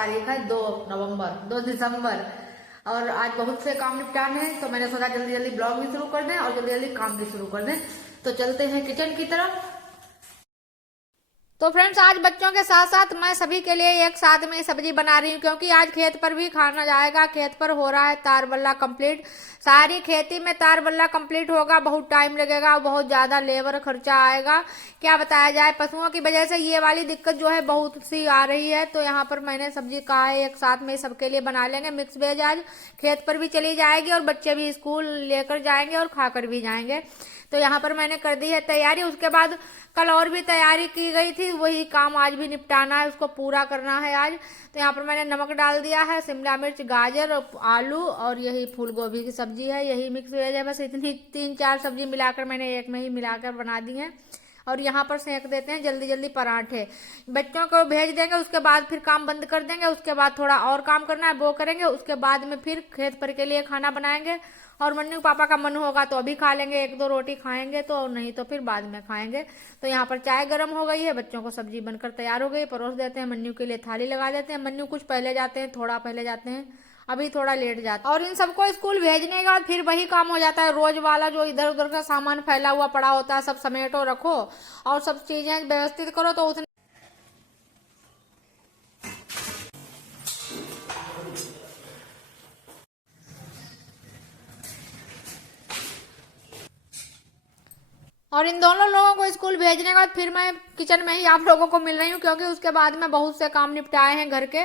तारीख है 2 दिसंबर और आज बहुत से काम निपटाने हैं, तो मैंने सोचा जल्दी जल्दी ब्लॉग भी शुरू कर दें और जल्दी जल्दी काम भी शुरू कर दें। तो चलते हैं किचन की तरफ। तो फ्रेंड्स, आज बच्चों के साथ साथ मैं सभी के लिए एक साथ में सब्जी बना रही हूँ, क्योंकि आज खेत पर भी खाना जाएगा। खेत पर हो रहा है तार बल्ला कंप्लीट। सारी खेती में तार बल्ला कंप्लीट होगा, बहुत टाइम लगेगा, बहुत ज्यादा लेबर खर्चा आएगा, क्या बताया जाए। पशुओं की वजह से ये वाली दिक्कत जो है बहुत सी आ रही है। तो यहाँ पर मैंने सब्जी कहा है एक साथ में सबके लिए बना लेंगे। मिक्स वेज आज खेत पर भी चली जाएगी और बच्चे भी स्कूल लेकर जाएंगे और खाकर भी जाएंगे। तो यहाँ पर मैंने कर दी है तैयारी। उसके बाद कल और भी तैयारी की गई थी, वही काम आज भी निपटाना है, उसको पूरा करना है आज। तो यहाँ पर मैंने नमक डाल दिया है, शिमला मिर्च, गाजर, आलू और यही फूल गोभी की सब्जी है, यही मिक्स वेज है। बस इतनी 3-4 सब्जी मिलाकर मैंने एक में ही मिलाकर बना दी है। और यहाँ पर सेक देते हैं जल्दी जल्दी पराठे। बच्चों को भेज देंगे, उसके बाद फिर काम बंद कर देंगे। उसके बाद थोड़ा और काम करना है वो करेंगे। उसके बाद में फिर खेत पर के लिए खाना बनाएंगे। और मन्नू पापा का मन होगा तो अभी खा लेंगे, 1-2 रोटी खाएंगे, तो नहीं तो फिर बाद में खाएंगे। तो यहाँ पर चाय गर्म हो गई है, बच्चों को सब्जी बनकर तैयार हो गई, परोस देते हैं। मन्नू के लिए थाली लगा देते हैं। मन्नू कुछ पहले जाते हैं, थोड़ा पहले जाते हैं, अभी थोड़ा लेट जाता है। और इन सबको स्कूल भेजने के बाद फिर वही काम हो जाता है रोज वाला, जो इधर उधर का सामान फैला हुआ पड़ा होता है, सब समेटो रखो और सब चीजें व्यवस्थित करो। तो उतने और इन दोनों लोगों को स्कूल भेजने के बाद फिर मैं किचन में ही आप लोगों को मिल रही हूँ, क्योंकि उसके बाद में बहुत से काम निपटाए हैं, घर के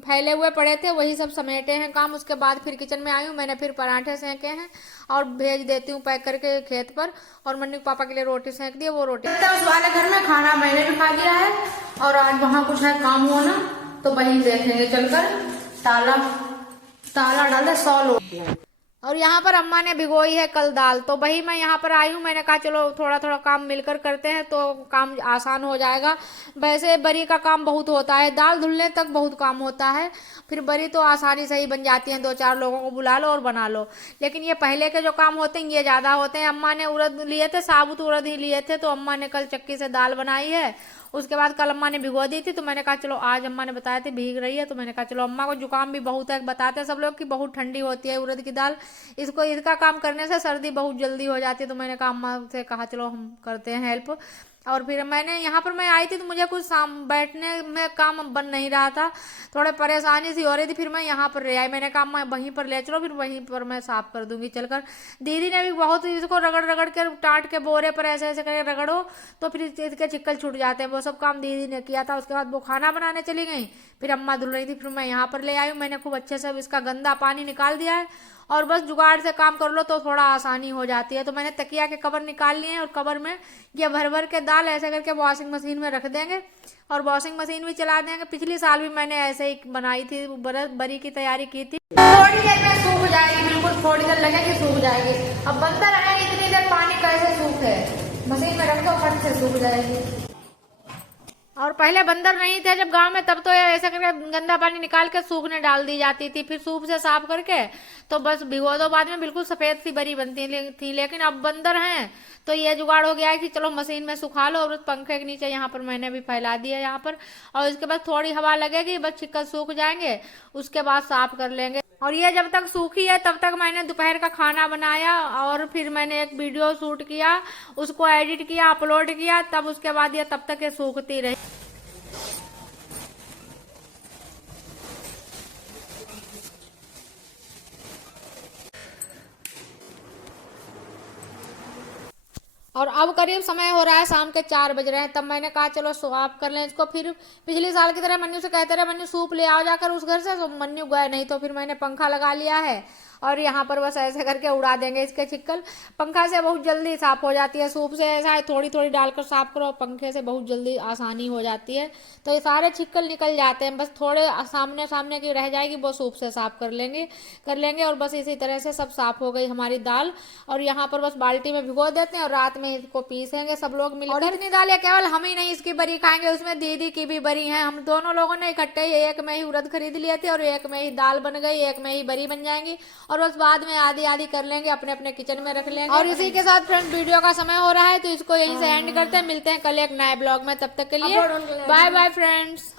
फैले हुए पड़े थे, वही सब समेटे हैं काम। उसके बाद फिर किचन में आई हूँ, मैंने फिर पराठे सेके हैं और भेज देती हूँ पैक करके खेत पर। और मन्नू पापा के लिए रोटी सेक दी, वो रोटी उस वाले घर में खाना मैंने भी खा लिया है। और आज वहाँ कुछ है काम होना, तो वही देखेंगे चलकर। ताला डाल दे 100 लोग। और यहाँ पर अम्मा ने भिगोई है कल दाल, तो वही मैं यहाँ पर आई हूँ। मैंने कहा चलो थोड़ा थोड़ा काम मिलकर करते हैं तो काम आसान हो जाएगा। वैसे बरी का काम बहुत होता है, दाल धुलने तक बहुत काम होता है, फिर बरी तो आसानी से ही बन जाती है, 2-4 लोगों को बुला लो और बना लो। लेकिन ये पहले के जो काम होते हैं ये ज्यादा होते हैं। अम्मा ने उड़द लिए थे, साबुत उड़द ही लिए थे, तो अम्मा ने कल चक्की से दाल बनाई है। उसके बाद कल अम्मा ने भिगो दी थी, तो मैंने कहा चलो आज अम्मा ने बताया थे भीग रही है, तो मैंने कहा चलो। अम्मा को जुकाम भी बहुत है, बताते हैं सब लोग कि बहुत ठंडी होती है उड़द की दाल, इसका काम करने से सर्दी बहुत जल्दी हो जाती है। तो मैंने कहा अम्मा से कहा चलो हम करते हैं हेल्प। और फिर मैंने यहाँ पर मैं आई थी तो मुझे कुछ बैठने में काम बन नहीं रहा था, थोड़े परेशानी सी हो रही थी। फिर मैं यहाँ पर ले आई, मैंने कहा मैं वहीं पर ले चलो, फिर वहीं पर मैं साफ कर दूंगी चलकर। दीदी ने भी बहुत इसको रगड़ रगड़ के टाट के बोरे पर ऐसे ऐसे करके रगड़ो तो फिर इसके चिक्कल छूट जाते हैं, वो सब काम दीदी ने किया था। उसके बाद वो खाना बनाने चली गई, फिर अम्मा धुल रही थी, फिर मैं यहाँ पर ले आई हूँ। मैंने खूब अच्छे से इसका गंदा पानी निकाल दिया है और बस जुगाड़ से काम कर लो तो थोड़ा आसानी हो जाती है। तो मैंने तकिया के कवर निकाल लिए हैं और कवर में ये भर भर के दाल ऐसे करके वॉशिंग मशीन में रख देंगे और वॉशिंग मशीन भी चला देंगे। पिछली साल भी मैंने ऐसे ही बनाई थी, बरी की तैयारी की थी। थोड़ी देर में सूख जाएगी, बिल्कुल थोड़ी देर लगेगी सूख जाएगी। अब बनता रहेगा, इतनी देर पानी कैसे सूखे, मशीन में रख दो फट से सूख जाएगी। और पहले बंदर नहीं थे जब गांव में, तब तो ऐसे करके गंदा पानी निकाल के सूखने डाल दी जाती थी, फिर सूप से साफ करके तो बस भिगो दो, बाद में बिल्कुल सफेद सी बरी बनती थी। लेकिन अब बंदर हैं तो ये जुगाड़ हो गया है कि चलो मशीन में सुखा लो। और उस पंखे के नीचे यहाँ पर मैंने भी फैला दिया यहाँ पर, और इसके बाद थोड़ी हवा लगेगी, बस चिक्कल सूख जाएंगे, उसके बाद साफ कर लेंगे। और ये जब तक सूखी है तब तक मैंने दोपहर का खाना बनाया और फिर मैंने एक वीडियो शूट किया, उसको एडिट किया, अपलोड किया, तब उसके बाद ये तब तक ये सूखती रही। और अब करीब समय हो रहा है, शाम के 4 बज रहे हैं, तब मैंने कहा चलो साफ कर लें इसको। फिर पिछली साल की तरह मन्नू से कहते रहे मन्नू सूप ले आओ जाकर उस घर से, तो मन्नू गए नहीं, तो फिर मैंने पंखा लगा लिया है और यहाँ पर बस ऐसे करके उड़ा देंगे इसके चिक्कल। पंखा से बहुत जल्दी साफ हो जाती है, सूप से ऐसा है थोड़ी थोड़ी डालकर साफ करो, पंखे से बहुत जल्दी आसानी हो जाती है। तो ये सारे चिक्कल निकल जाते हैं, बस थोड़े सामने सामने की रह जाएगी, वो सूप से साफ कर लेंगे। और बस इसी तरह से सब साफ हो गई हमारी दाल। और यहाँ पर बस बाल्टी में भिगो देते हैं और रात में इसको पीसेंगे सब लोग मिलकर। और इतनी दाल केवल हम ही नहीं इसकी बरी खाएंगे, उसमें दीदी की भी बरी है। हम दोनों लोगों ने इकट्ठे ही एक में ही उड़द खरीद लिए थे और एक में ही दाल बन गई, एक में ही बरी बन जाएंगी। और बस बाद में आधी आधी कर लेंगे, अपने अपने किचन में रख लेंगे। और इसी के साथ फ्रेंड वीडियो का समय हो रहा है तो इसको यहीं से एंड करते हैं। मिलते हैं कल एक नए ब्लॉग में, तब तक के लिए बाय बाय फ्रेंड्स।